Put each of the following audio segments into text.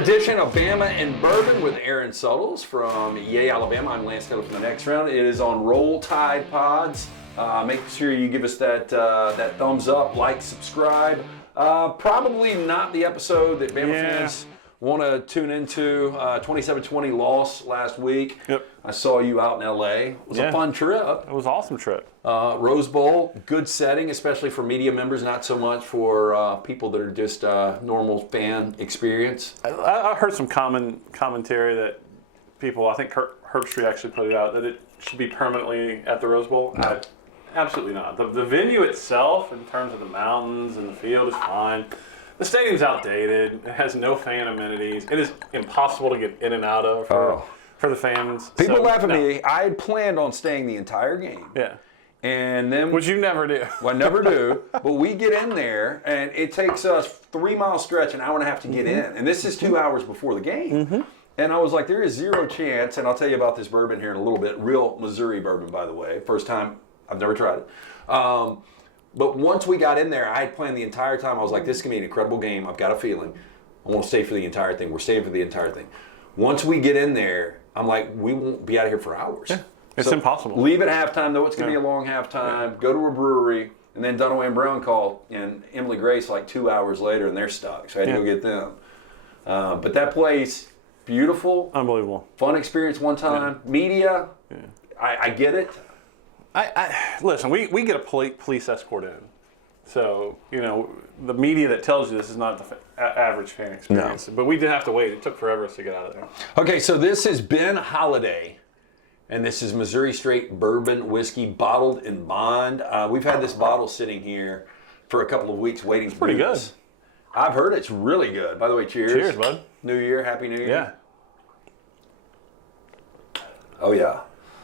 edition of Bama and Bourbon with Aaron Suttles from Yay, Alabama. I'm Lance Taylor from the next round. It is on Roll Tide Pods. Make sure you give us that thumbs up, like, subscribe. Probably not the episode that Bama fans want to tune into. 27-20 loss last week. Yep. I saw you out in L.A. It was a fun trip. It was an awesome trip. Rose Bowl, good setting, especially for media members, not so much for people that are just normal fan experience. I heard some commentary that people, I think Herbstreit actually put it out, that it should be permanently at the Rose Bowl. No. Absolutely not. The venue itself, in terms of the mountains and the field, is fine. The stadium's outdated. It has no fan amenities. It is impossible to get in and out of for the fans. People laugh at me. I had planned on staying the entire game. Yeah. And then, which you never do. Well, I never do. But we get in there, and it takes us 3 mile stretch, an hour and a half to get in. And this is 2 hours before the game. And I was like, there is zero chance, and I'll tell you about this bourbon here in a little bit. Real Missouri bourbon, by the way. First time, I've never tried it. But once we got in there, I had planned the entire time. I was like, this is going to be an incredible game. I've got a feeling. I want to stay for the entire thing. We're staying for the entire thing. Once we get in there, I'm like, we won't be out of here for hours. Yeah. It's impossible. Leave at halftime, though it's going to be a long halftime. Go to a brewery, and then Dunaway and Brown called, and Emily Grace like 2 hours later, and they're stuck. So I had to go get them. But that place, beautiful. Unbelievable. Fun experience one time. Yeah. Media, I get it. Listen, we get a police escort in. So, the media that tells you this is not the average fan experience. No. But we did have to wait. It took forever to get out of there. Okay, so this is Ben Holladay. And this is Missouri Straight Bourbon Whiskey Bottled in Bond. We've had this bottle sitting here for a couple of weeks waiting for this. I've heard it's really good. By the way, cheers. Cheers, bud. New Year. Happy New Year. Yeah. Oh, yeah.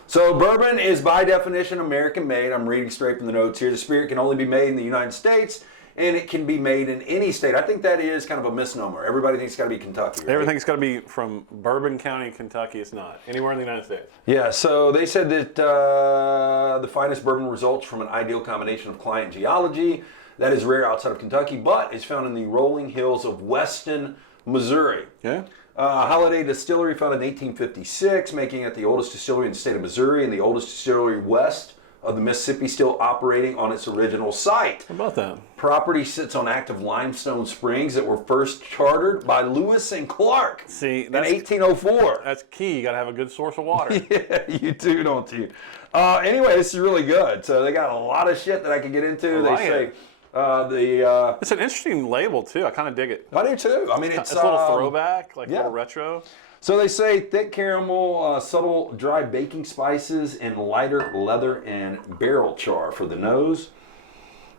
So bourbon is by definition American-made. I'm reading straight from the notes here. The spirit can only be made in the United States, and it can be made in any state. I think that is kind of a misnomer. Everybody thinks it's got to be Kentucky. Right? Everything's got to be from Bourbon County, Kentucky. It's not. Anywhere in the United States. Yeah, so they said that the finest bourbon results from an ideal combination of climate and geology. That is rare outside of Kentucky, but is found in the rolling hills of western Missouri. Yeah. Holladay Distillery founded in 1856, making it the oldest distillery in the state of Missouri and the oldest distillery west of the Mississippi, still operating on its original site. How about that? Property sits on active limestone springs that were first chartered by Lewis and Clark in 1804. That's key. You got to have a good source of water. Yeah, you do, don't you? Anyway, this is really good. So they got a lot of shit that I could get into. They say it's an interesting label too. I kind of dig it. I do too. I mean, it's a little throwback, like a little retro. So they say thick caramel, subtle dry baking spices, and lighter leather and barrel char for the nose.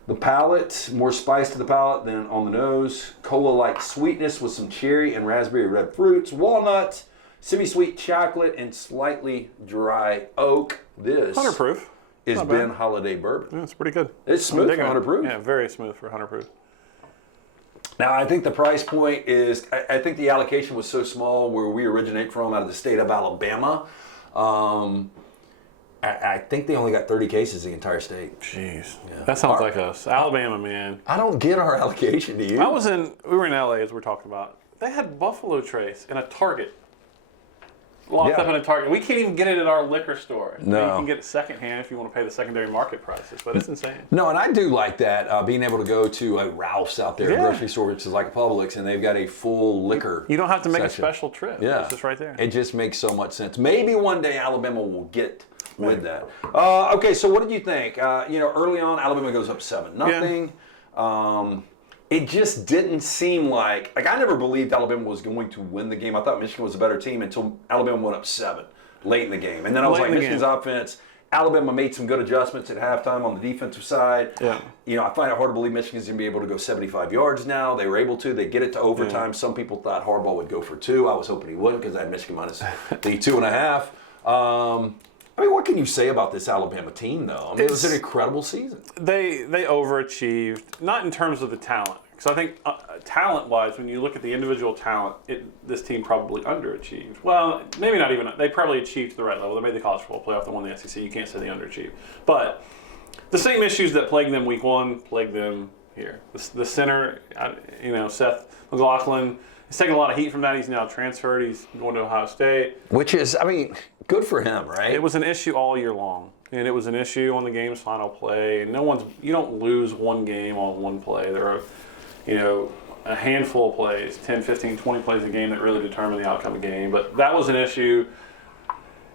The palate, more spice to the palate than on the nose. Cola-like sweetness with some cherry and raspberry red fruits. Walnut, semi-sweet chocolate, and slightly dry oak. This 100 proof. Is Ben Holladay Bourbon. Yeah, it's pretty good. It's smooth for 100 proof. Yeah, very smooth for 100 proof. Now, I think the price point is, I think the allocation was so small where we originate from out of the state of Alabama. I think they only got 30 cases in the entire state. Jeez. Yeah. That sounds like us. Alabama, man. I don't get our allocation, do you? We were in LA as we were talking about. They had Buffalo Trace in a Target. Locked up in a Target. We can't even get it at our liquor store. No. You can get it secondhand if you want to pay the secondary market prices, but it's insane. No, and I do like that, being able to go to a Ralph's out there, a grocery store, which is like a Publix, and they've got a full liquor You don't have to make a special trip. Yeah. It's just right there. It just makes so much sense. Maybe one day Alabama will get with that. Okay, so what did you think? Early on, Alabama goes up 7-0. Yeah. It just didn't seem like I never believed Alabama was going to win the game. I thought Michigan was a better team until Alabama went up 7 late in the game. And then I was like, Michigan's offense, Alabama made some good adjustments at halftime on the defensive side. Yeah. I find it hard to believe Michigan's going to be able to go 75 yards now. They were able to. They get it to overtime. Some people thought Harbaugh would go for 2. I was hoping he wouldn't because I had Michigan minus the 2.5. What can you say about this Alabama team, though? It was an incredible season. They overachieved, not in terms of the talent. Because I think talent-wise, when you look at the individual talent, this team probably underachieved. Well, maybe not even. They probably achieved to the right level. They made the college football playoff. They won the SEC. You can't say they underachieved. But the same issues that plagued them week 1 plagued them here. The center, Seth McLaughlin, He's taking a lot of heat from that. He's now transferred. He's going to Ohio State. Which is, I mean, good for him, right? It was an issue all year long, and it was an issue on the game's final play. And you don't lose one game on one play. There are, a handful of plays, 10, 15, 20 plays a game that really determine the outcome of the game. But that was an issue.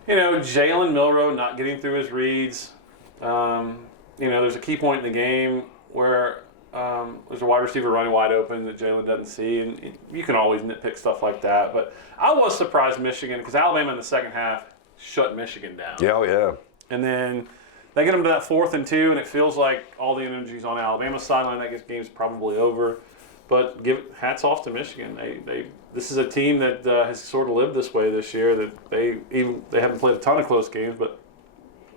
Jalen Milroe not getting through his reads. There's a key point in the game where there's a wide receiver running wide open that Jalen doesn't see, and you can always nitpick stuff like that. But I was surprised Michigan, because Alabama in the second half shut Michigan down. Yeah, oh yeah. And then they get them to that 4th and 2, and it feels like all the energy's on Alabama's sideline. That game's probably over. But hats off to Michigan. This is a team that has sort of lived this way this year. That they haven't played a ton of close games, but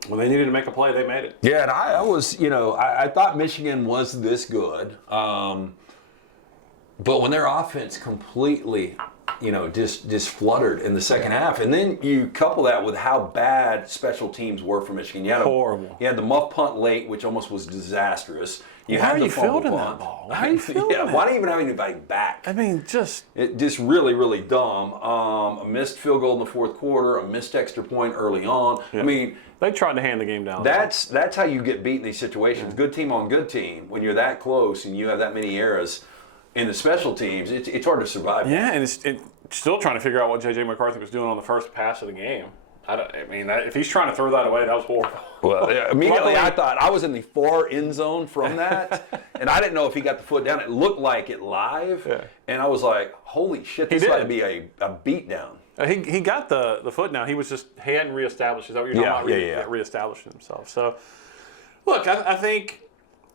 when they needed to make a play, they made it. Yeah, and I was, I thought Michigan was this good, but when their offense completely, just fluttered in the second half, and then you couple that with how bad special teams were for Michigan. Horrible. You had the muff punt late, which almost was disastrous. How are you fielding that ball? How are you fielding it? Why didn't even have anybody back? I mean, just really, really dumb. A missed field goal in the fourth quarter, a missed extra point early on. Yeah. I mean, they tried to hand the game down. That's how you get beat in these situations. Yeah. Good team on good team. When you're that close and you have that many errors in the special teams, it's hard to survive. Yeah, and it's still trying to figure out what J.J. McCarthy was doing on the first pass of the game. If he's trying to throw that away, that was horrible. Well, yeah, immediately I thought I was in the far end zone from that, and I didn't know if he got the foot down. It looked like it live, and I was like, "Holy shit! This might be a beat down." He got the foot down. He hadn't reestablished. Is that what you're talking about? Reestablishing himself. So, look, I think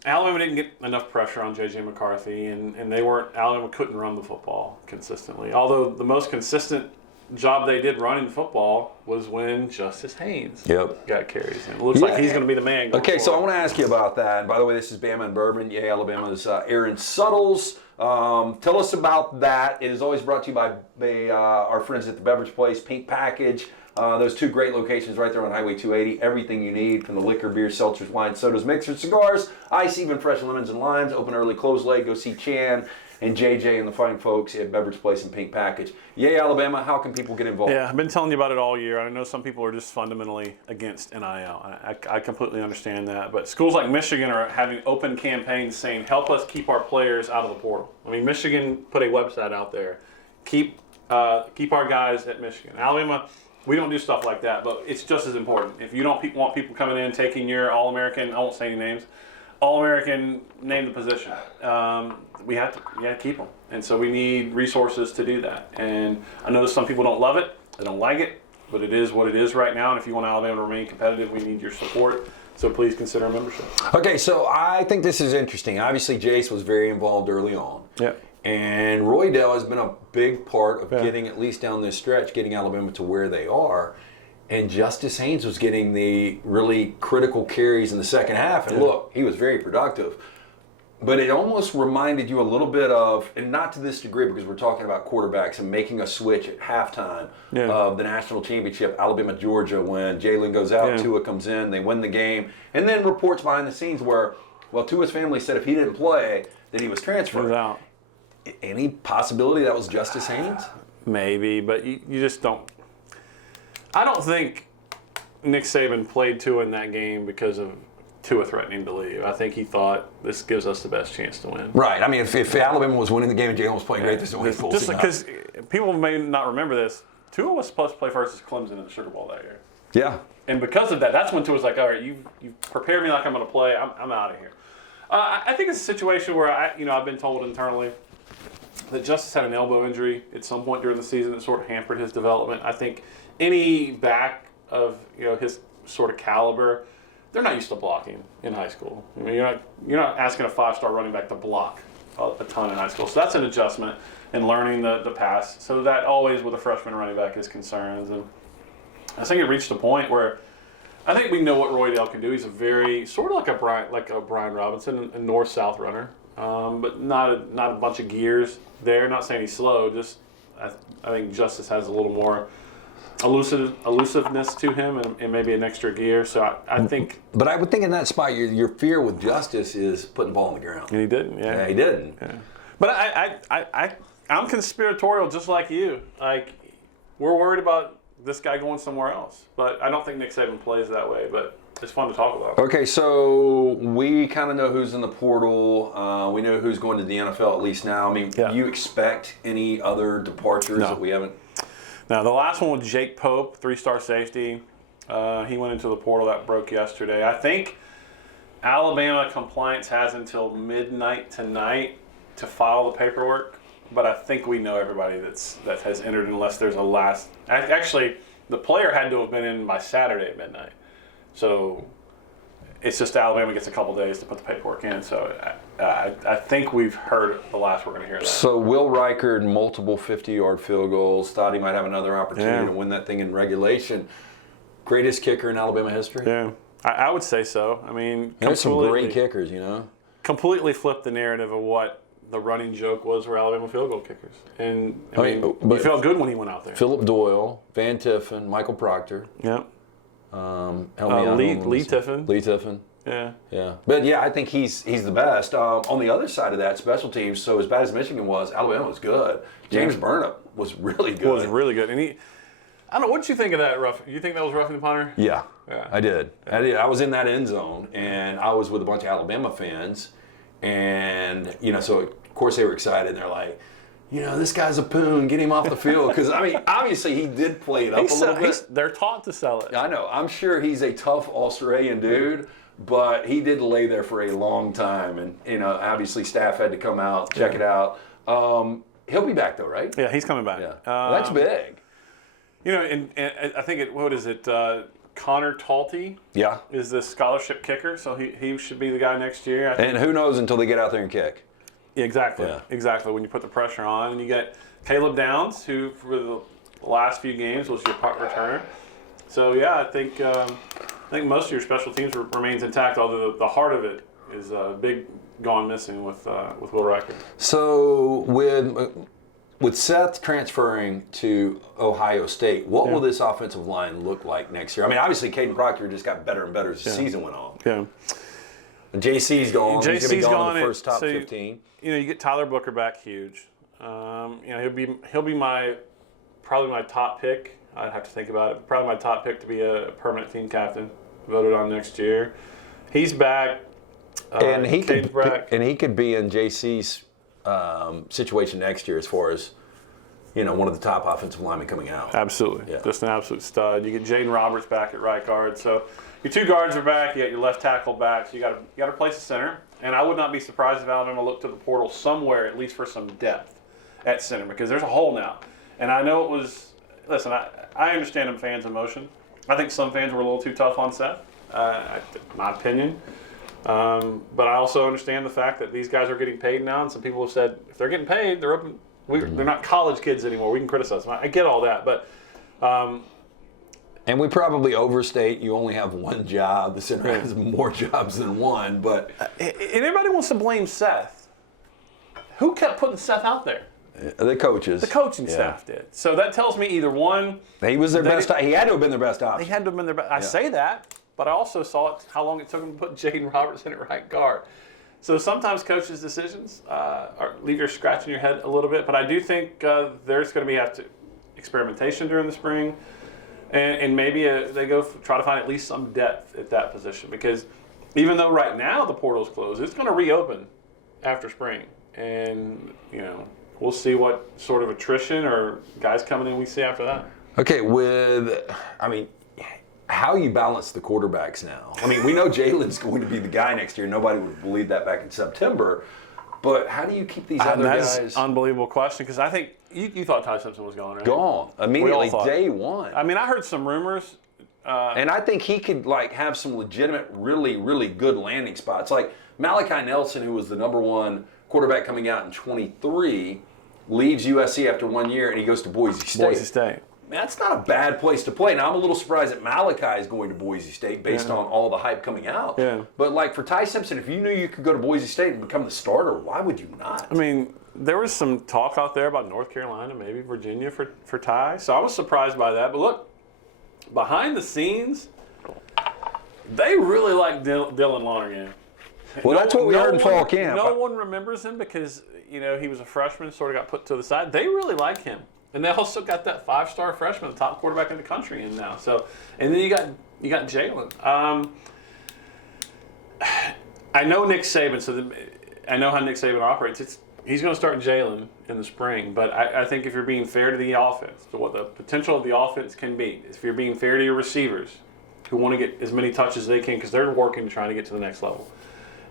Alabama didn't get enough pressure on J.J. McCarthy, and Alabama couldn't run the football consistently. Although the most consistent job they did running the football was when Justice Haynes got carries. And it looks like he's going to be the man. Okay, so I want to ask you about that. And by the way, this is Bama Bourbon. Yeah, Alabama's Aaron Suttles. Tell us about that. It is always brought to you by our friends at the Beverage Place, Pink Package. Those two great locations right there on Highway 280. Everything you need from the liquor, beer, seltzers, wine, sodas, mixers, cigars, ice, even fresh lemons and limes. Open early, close late. Go see Chan and JJ and the fine folks at Beverage Place and Pink Package. Yay, Alabama, how can people get involved? Yeah, I've been telling you about it all year. I know some people are just fundamentally against NIL. I completely understand that. But schools like Michigan are having open campaigns saying, help us keep our players out of the portal. I mean, Michigan put a website out there. Keep our guys at Michigan. Alabama, we don't do stuff like that, but it's just as important. If you don't want people coming in, taking your All-American, I won't say any names, All-American, name the position. We have to keep them. And so we need resources to do that. And I know that some people don't love it, they don't like it, but it is what it is right now. And if you want Alabama to remain competitive, we need your support. So please consider a membership. Okay, so I think this is interesting. Obviously, Jace was very involved early on. Yeah. And Roy Dell has been a big part of getting, at least down this stretch, getting Alabama to where they are. And Justice Haynes was getting the really critical carries in the second half. And look, he was very productive. But it almost reminded you a little bit of, and not to this degree because we're talking about quarterbacks and making a switch at halftime of the national championship, Alabama-Georgia, when Jalen goes out, Tua comes in, they win the game. And then reports behind the scenes where, Tua's family said if he didn't play, that he was transferred. Out. Any possibility that was Justice Haynes? Maybe, but you just don't. I don't think Nick Saban played Tua in that game because of Tua threatening to leave. I think he thought this gives us the best chance to win. Right. I mean, if Alabama was winning the game and Jalen was playing great, this is the way full. Just because people may not remember this, Tua was supposed to play versus Clemson in the Sugar Bowl that year. Yeah. And because of that, that's when Tua's like, all right, you prepared me like I'm going to play. I'm out of here. I think it's a situation where I've been told internally that Justice had an elbow injury at some point during the season that sort of hampered his development. I think any back of his sort of caliber, they're not used to blocking in high school. I mean, you're not asking a 5-star running back to block a ton in high school. So that's an adjustment in learning the pass. So that always with a freshman running back is concerns. And I think it reached a point where I think we know what Roy Dell can do. He's a very sort of like a Brian Robinson, a north-south runner, but not a bunch of gears there. Not saying he's slow. Just I think Justice has a little more elusiveness to him and maybe an extra gear. So I think. But I would think in that spot, your fear with Justice is putting the ball on the ground. And he didn't. Yeah, he didn't. Yeah. But I I'm conspiratorial just like you. Like, we're worried about this guy going somewhere else. But I don't think Nick Saban plays that way. But it's fun to talk about. Okay, so we kind of know who's in the portal. We know who's going to the NFL at least now. I mean, do you expect any other departures that we haven't? Now, the last one was Jake Pope, 3-star safety. He went into the portal. That broke yesterday. I think Alabama compliance has until midnight tonight to file the paperwork. But I think we know everybody that has entered unless there's a last. Actually, the player had to have been in by Saturday at midnight. So it's just Alabama gets a couple days to put the paperwork in. So I think we've heard the last we're going to hear that. So Will Reichard, multiple 50-yard field goals, thought he might have another opportunity to win that thing in regulation. Greatest kicker in Alabama history? Yeah, I would say so. I mean, there's some great kickers, you know. Completely flipped the narrative of what the running joke was for Alabama field goal kickers. And I mean, he felt good when he went out there. Philip Doyle, Van Tiffen, Michael Proctor. Yeah. Lee Tiffen. Lee Tiffen. Yeah. Yeah. But yeah, I think he's the best. On the other side of that, special teams, so as bad as Michigan was, Alabama was good. James Burnham was really good. Was really good. And I don't know, what did you think of that rough? You think that was roughing the punter? Yeah. I did. I was in that end zone, and I was with a bunch of Alabama fans. And, so of course they were excited. They're like, this guy's a poon. Get him off the field. Because, I mean, obviously he did play it up a little bit. They're taught to sell it. I know. I'm sure he's a tough Australian dude, but he did lay there for a long time. And, obviously staff had to come out, check it out. He'll be back, though, right? Yeah, he's coming back. Yeah. That's big. And I think what is it? Connor Talty is the scholarship kicker, so he should be the guy next year. And who knows until they get out there and kick. Exactly. Yeah. Exactly. When you put the pressure on, and you get Caleb Downs, who for the last few games was your punt returner. So yeah, I think most of your special teams remains intact, although the heart of it is big gone missing with Will Reichard. So with Seth transferring to Ohio State, what will this offensive line look like next year? I mean, obviously, Caden Proctor just got better and better as the season went on. Yeah. JC's gone. JC's He's going to be gone in the first top so 15. You get Tyler Booker back, huge. He'll be probably my top pick. I'd have to think about it. Probably my top pick to be a permanent team captain, voted on next year. He's back. And he could be in JC's situation next year as far as one of the top offensive linemen coming out. Absolutely, just an absolute stud. You get Jaden Roberts back at right guard, so your two guards are back. You got your left tackle back, so you got to replace the center. And I would not be surprised if Alabama looked to the portal somewhere, at least for some depth at center, because there's a hole now. And I know it was. Listen, I understand them fans' emotion. I think some fans were a little too tough on Seth. My opinion. But I also understand the fact that these guys are getting paid now, and some people have said if they're getting paid, they're open. They're not college kids anymore. We can criticize them. I get all that, but. And we probably overstate. You only have one job. The center has more jobs than one, but. And everybody wants to blame Seth. Who kept putting Seth out there? The coaches. The coaching staff did. So that tells me either one. He was their best. He had to have been their best option. He had to have been their best. I say that. But I also saw how long it took him to put Jaden Robertson at right guard. So sometimes coaches' decisions leave you scratching your head a little bit. But I do think there's going to be experimentation during the spring. And maybe they go try to find at least some depth at that position. Because even though right now the portal's closed, it's going to reopen after spring. And, we'll see what sort of attrition or guys coming in we see after that. Okay, how you balance the quarterbacks now. I mean, we know Jalen's going to be the guy next year. Nobody would believe that back in September. But how do you keep these other guys? That's an unbelievable question, because I think you thought Ty Simpson was gone, right? Gone. Immediately, day one. I mean, I heard some rumors. And I think he could have some legitimate, really, really good landing spots. Like Malachi Nelson, who was the number one quarterback coming out in 23, leaves USC after 1 year, and he goes to Boise State. That's not a bad place to play. Now, I'm a little surprised that Malachi is going to Boise State based on all the hype coming out. Yeah. But, for Ty Simpson, if you knew you could go to Boise State and become the starter, why would you not? I mean, there was some talk out there about North Carolina, maybe Virginia for Ty. So I was surprised by that. But look, behind the scenes, they really like Dylan Lonergan. Well, that's what we heard in fall camp. No one remembers him because, he was a freshman, sort of got put to the side. They really like him. And they also got that 5-star freshman, the top quarterback in the country in now. So, and then you got Jalen. I know Nick Saban, I know how Nick Saban operates. He's going to start Jalen in the spring, but I think if you're being fair to the offense, to what the potential of the offense can be, if you're being fair to your receivers who want to get as many touches as they can because they're working to try to get to the next level,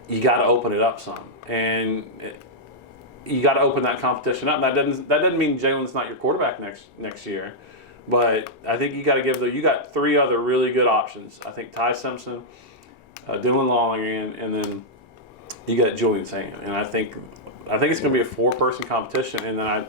you got to open it up some. And you got to open that competition up. That doesn't mean Jalen's not your quarterback next year, but I think you got to you got 3 other really good options. I think Ty Simpson, Dylan Lonergan, and then you got Julian Sand. And I think it's going to be a 4-person competition. And then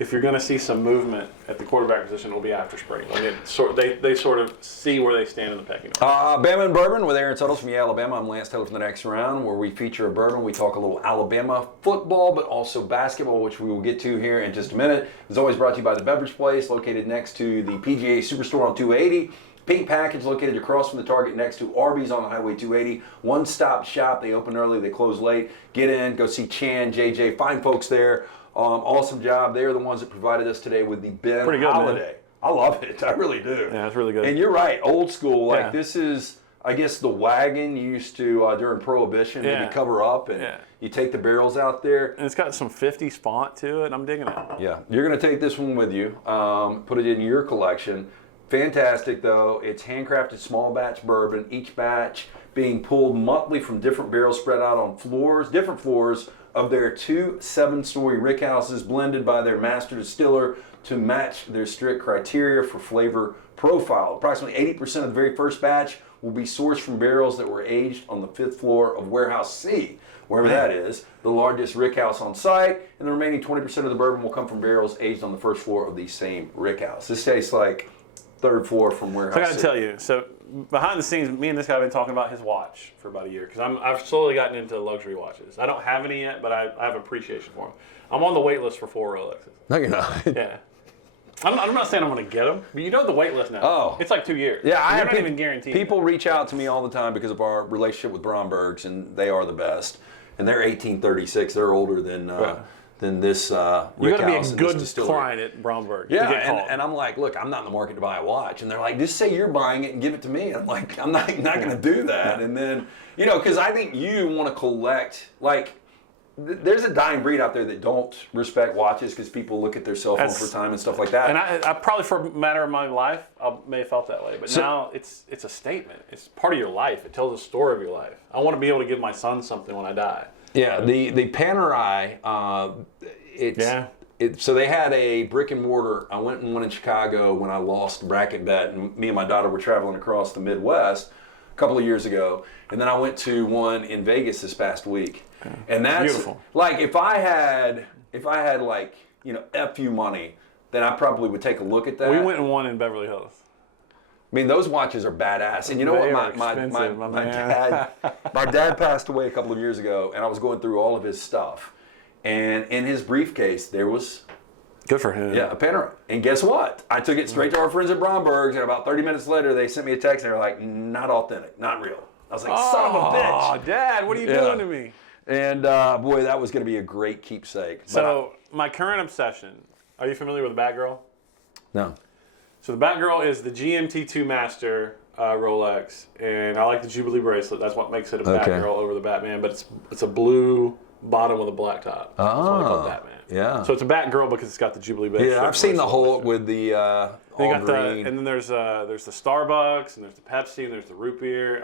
if you're going to see some movement at the quarterback position, it'll be after spring. They sort of see where they stand in the pecking order. Bama and Bourbon with Aaron Suttles from Alabama. I'm Lance Taylor from the Next Round, where we feature a bourbon. We talk a little Alabama football, but also basketball, which we will get to here in just a minute. It's always brought to you by the Beverage Place, located next to the PGA Superstore on 280. Pink Package located across from the Target next to Arby's on Highway 280. One-stop shop. They open early, they close late. Get in, go see Chan, JJ, fine folks there. Awesome job. They're the ones that provided us today with the Ben Holladay. Man. I love it. I really do. Yeah, it's really good. And you're right, old school. Like this is, I guess, the wagon you used to during Prohibition maybe cover up, and you take the barrels out there. And it's got some 50s font to it. I'm digging it. Yeah, you're going to take this one with you, put it in your collection. Fantastic, though. It's handcrafted small batch bourbon, each batch being pulled monthly from different barrels spread out on different floors of their 2 7-story rickhouses, blended by their master distiller to match their strict criteria for flavor profile. Approximately 80% of the very first batch will be sourced from barrels that were aged on the 5th floor of Warehouse C, wherever that is, the largest rickhouse on site, and the remaining 20% of the bourbon will come from barrels aged on the 1st floor of the same rickhouse. This tastes like 3rd floor from Warehouse C. I got to tell you, so behind the scenes, me and this guy have been talking about his watch for about a year because I've slowly gotten into luxury watches. I don't have any yet, but I have appreciation for them. I'm on the wait list for 4 Rolexes. No, you're not. Yeah. I'm not saying I'm going to get them, but you know the wait list now. Oh. It's like 2 years. Yeah, you're not even guaranteed. People reach out to me all the time because of our relationship with Brombergs, and they are the best. And they're 1836. They're older than this you got to be a good client at Bromberg. Yeah, and I'm like, look, I'm not in the market to buy a watch. And they're like, just say you're buying it and give it to me. And I'm like, I'm not going to do that. And then, because I think you want to collect, like, there's a dying breed out there that don't respect watches because people look at their cell phone for time and stuff like that. And I probably, for a matter of my life, I may have felt that way. But now it's a statement. It's part of your life. It tells a story of your life. I want to be able to give my son something when I die. Yeah, the Panerai, so they had a brick and mortar. I went and one in Chicago when I lost bracket bet, and me and my daughter were traveling across the Midwest a couple of years ago, and then I went to one in Vegas this past week, and that's beautiful. Like if I had like FU money, then I probably would take a look at that. We went in one in Beverly Hills. I mean, those watches are badass. And you know what? My dad passed away a couple of years ago, and I was going through all of his stuff. And in his briefcase, there was... Good for him. Yeah, a Panerai. And guess what? I took it straight to our friends at Bromberg's, and about 30 minutes later, they sent me a text, and they were like, not authentic, not real. I was like, son of a bitch. Oh, Dad, what are you doing to me? And, boy, that was going to be a great keepsake. So, my current obsession, are you familiar with the Batgirl? No. So the Batgirl is the GMT2 Master Rolex, and I like the Jubilee bracelet. That's what makes it a Batgirl over the Batman. But it's a blue bottom with a black top. That's why they call it Batman. Yeah. So it's a Batgirl because it's got the Jubilee bracelet. Yeah, I've seen the Hulk with the all green. And then there's the Starbucks, and there's the Pepsi, and there's the root beer.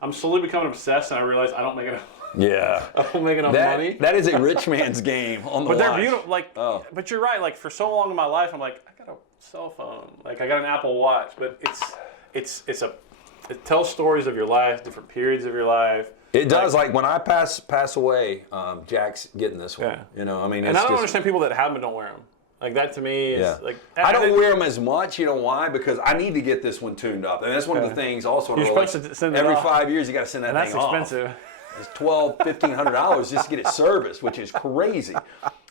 I'm slowly becoming obsessed, and I realize I don't make enough. Yeah. I don't make enough money. That is a rich man's game on the watch. But they're beautiful. But you're right. Like for so long in my life, I'm like, I got a cell phone. Like I got an Apple Watch, but it tells stories of your life, different periods of your life. It does. Like when I pass away, Jack's getting this one. Yeah. I mean, and I don't understand people that have them and don't wear them. Like that to me is like. I don't wear them as much. You know why? Because I need to get this one tuned up, and that's one of the things. Also, you're supposed to send it every off. 5 years you got to send that thing off. That's expensive. It's $1,500 just to get it serviced, which is crazy.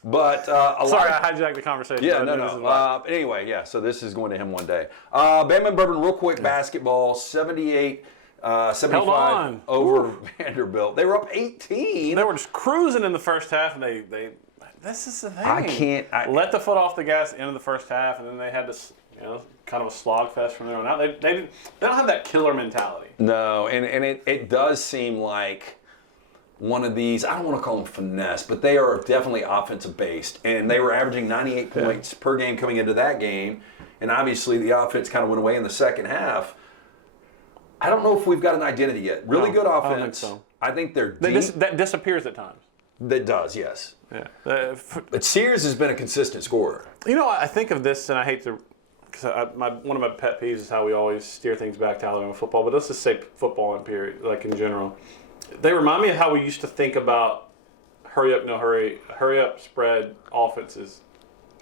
But sorry, I hijacked the conversation. Yeah, no. Anyway, so this is going to him one day. Bama Bourbon, real quick, basketball, 78 75 on. over Vanderbilt. They were up 18. They were just cruising in the first half, and they this is the thing. Let the foot off the gas end of the first half, and then they had this, kind of a slogfest from there on out. They don't have that killer mentality. No, and it does seem like one of these, I don't want to call them finesse, but they are definitely offensive based. And they were averaging 98 points per game coming into that game. And obviously the offense kind of went away in the second half. I don't know if we've got an identity yet. Really good offense. I don't think so. I think they're deep. That disappears at times. That does, yes. Yeah. But Sears has been a consistent scorer. I think of this, and I hate to, because one of my pet peeves is how we always steer things back to Alabama football, but let's just say football in period, like in general. They remind me of how we used to think about hurry up, no hurry up spread offenses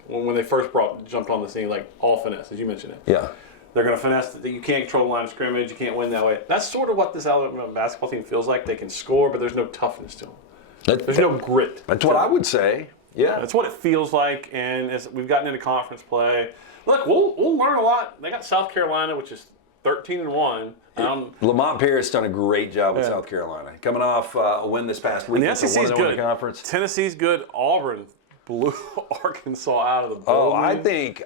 when they first jumped on the scene, like all finesse, as you mentioned it. Yeah. They're going to finesse that you can't control the line of scrimmage, you can't win that way. That's sort of what this Alabama basketball team feels like. They can score, but there's no toughness to them. There's no grit. That's what I would say. Yeah. That's what it feels like, and as we've gotten into conference play, look, we'll learn a lot. They got South Carolina, which is 13-1. Lamont Paris done a great job with South Carolina, coming off a win this past week. And the SEC's good. Conference. Tennessee's good. Auburn blew Arkansas out of the bowl. bowl. I think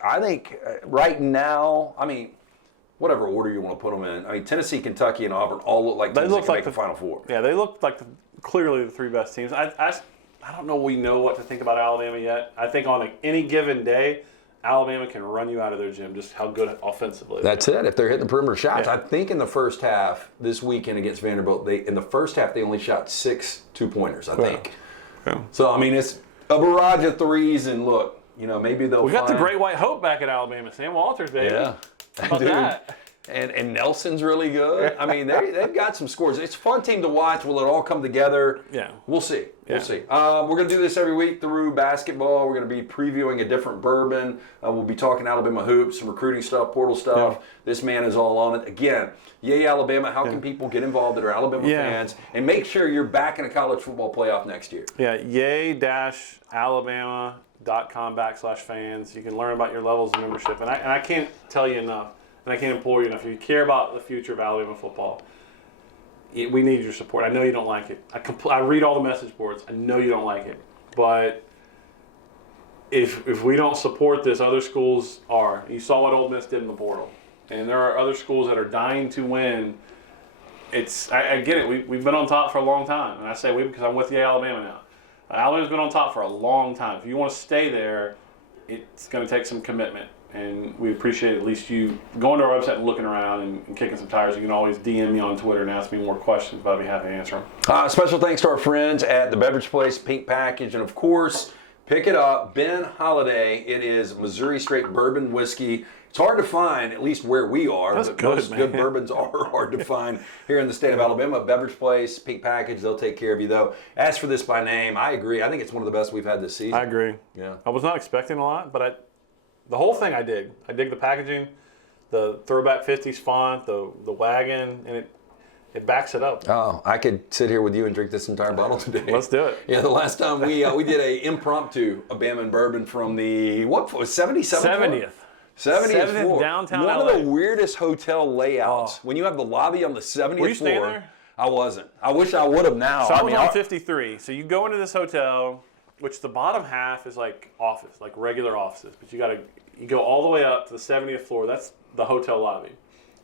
right now, whatever order you want to put them in. Tennessee, Kentucky, and Auburn all look like teams that can make the Final Four. Yeah, they look like clearly the three best teams. I don't know we know what to think about Alabama yet. I think on any given day, Alabama can run you out of their gym, just how good offensively. That's it. If they're hitting the perimeter shots. Yeah. I think in the first half, this weekend against Vanderbilt, in the first half, they only shot 6 two-pointers, I think. Yeah. So, it's a barrage of threes, and look, maybe they'll We got the Great White Hope back at Alabama. Sam Walters, baby. Yeah. How about that? And Nelson's really good. They've got some scores. It's a fun team to watch. Will it all come together? Yeah. We'll see. We'll see. We're going to do this every week through basketball. We're going to be previewing a different bourbon. We'll be talking Alabama hoops, some recruiting stuff, portal stuff. Yeah. This man is all on it. Again, yay Alabama. How can people get involved that are Alabama fans? And make sure you're back in a college football playoff next year. Yeah, yay-alabama.com/fans. You can learn about your levels of membership. And I can't tell you enough. And I can't implore you enough. If you care about the future of Alabama football, we need your support. I know you don't like it. I read all the message boards. I know you don't like it. But if we don't support this, other schools are. You saw what Ole Miss did in the portal. And there are other schools that are dying to win. I get it. We've been on top for a long time. And I say we because I'm with Alabama now. Alabama's been on top for a long time. If you want to stay there, it's going to take some commitment. And we appreciate at least you going to our website and looking around and kicking some tires. You can always DM me on Twitter and ask me more questions, but I'll be happy to answer them. Special thanks to our friends at the Beverage Place Pink Package. And, of course, pick it up. Ben Holladay. It is Missouri Straight Bourbon Whiskey. It's hard to find, at least where we are. That's but good, most man. good bourbons are hard to find here in the state of Alabama. Beverage Place, Pink Package, they'll take care of you, though. As for this by name, I agree. I think it's one of the best we've had this season. I agree. Yeah. I was not expecting a lot, but the whole thing I dig. I dig the packaging, the throwback 50s font, the wagon, and it backs it up. Oh, I could sit here with you and drink this entire bottle today. Let's do it. Yeah, the last time we did a impromptu Bama and bourbon from the, what, 70th? 70th downtown One LA. of the weirdest hotel layouts. When you have the lobby on the 70th Were you floor. staying there? I wasn't. I wish I would have now. So I was on 53. So you go into this hotel, which the bottom half is like office, like regular offices. But you go all the way up to the 70th floor. That's the hotel lobby.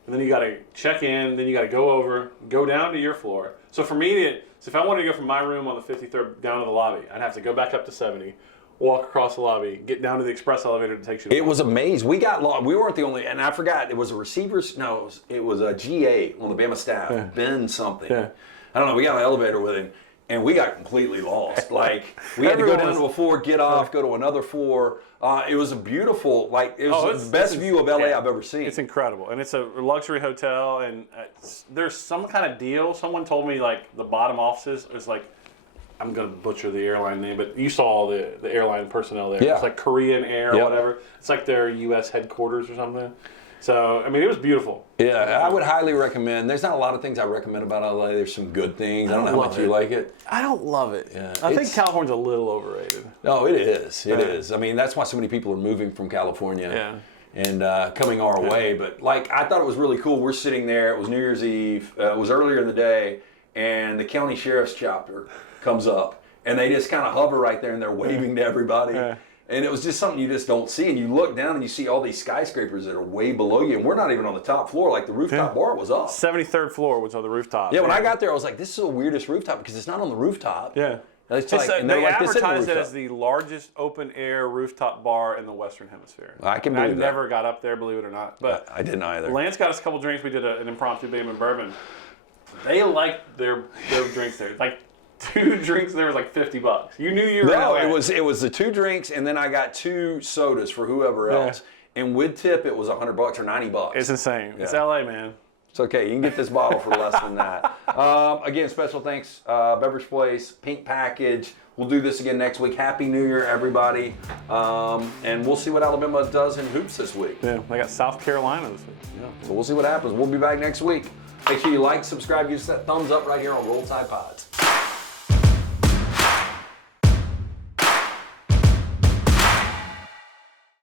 And then you got to check in. Then you got to go down to your floor. So for me, if I wanted to go from my room on the 53rd down to the lobby, I'd have to go back up to 70, walk across the lobby, get down to the express elevator that takes you to It was a maze. We got lost. We weren't the only, and I forgot, it was a receivers, no, it was a GA on the Bama staff, Ben something. Yeah. I don't know, we got an elevator with him, and we got completely lost. Like, we had to go down to a floor, get off, go to another floor. It was a beautiful, it was the best view of LA I've ever seen. It's incredible. And it's a luxury hotel, and there's some kind of deal. Someone told me, the bottom offices is I'm going to butcher the airline name, but you saw the airline personnel there. Yeah. It's like Korean Air or whatever. It's like their U.S. headquarters or something. So, it was beautiful. Yeah, I would highly recommend. There's not a lot of things I recommend about LA. There's some good things. I don't know how much you like it. I don't love it. Yeah, I think California's a little overrated. No, it is. It is. That's why so many people are moving from California. Yeah. and coming our way. But like, I thought it was really cool. We're sitting there. It was New Year's Eve. It was earlier in the day, and the county sheriff's chopper comes up, and they just kind of hover right there, and they're waving to everybody. Yeah. And it was just something you just don't see. And you look down and you see all these skyscrapers that are way below you. And we're not even on the top floor. Like the rooftop bar was up. 73rd floor was on the rooftop. Yeah, when I got there, I was like, this is the weirdest rooftop because it's not on the rooftop. Yeah. It's like, and they're they like, this isn't a advertised it rooftop. as the largest open-air rooftop bar in the Western Hemisphere. I can And believe that. I never got up there, believe it or not. But I didn't either. Lance got us a couple drinks. We did an impromptu Bama Bourbon. They liked their drinks there. Like 2 drinks there was like $50. You knew you were No, in LA. it was the 2 drinks, and then I got 2 sodas for whoever else. And with tip, it was $100 or $90. It's insane. Yeah. It's LA, man. It's okay. You can get this bottle for less than that. Again, special thanks, Beverage Place, Pink Package. We'll do this again next week. Happy New Year, everybody. And we'll see what Alabama does in hoops this week. Yeah, they got South Carolina this week. Yeah. So we'll see what happens. We'll be back next week. Make sure you like, subscribe, give us that thumbs up right here on Roll Tide Pods.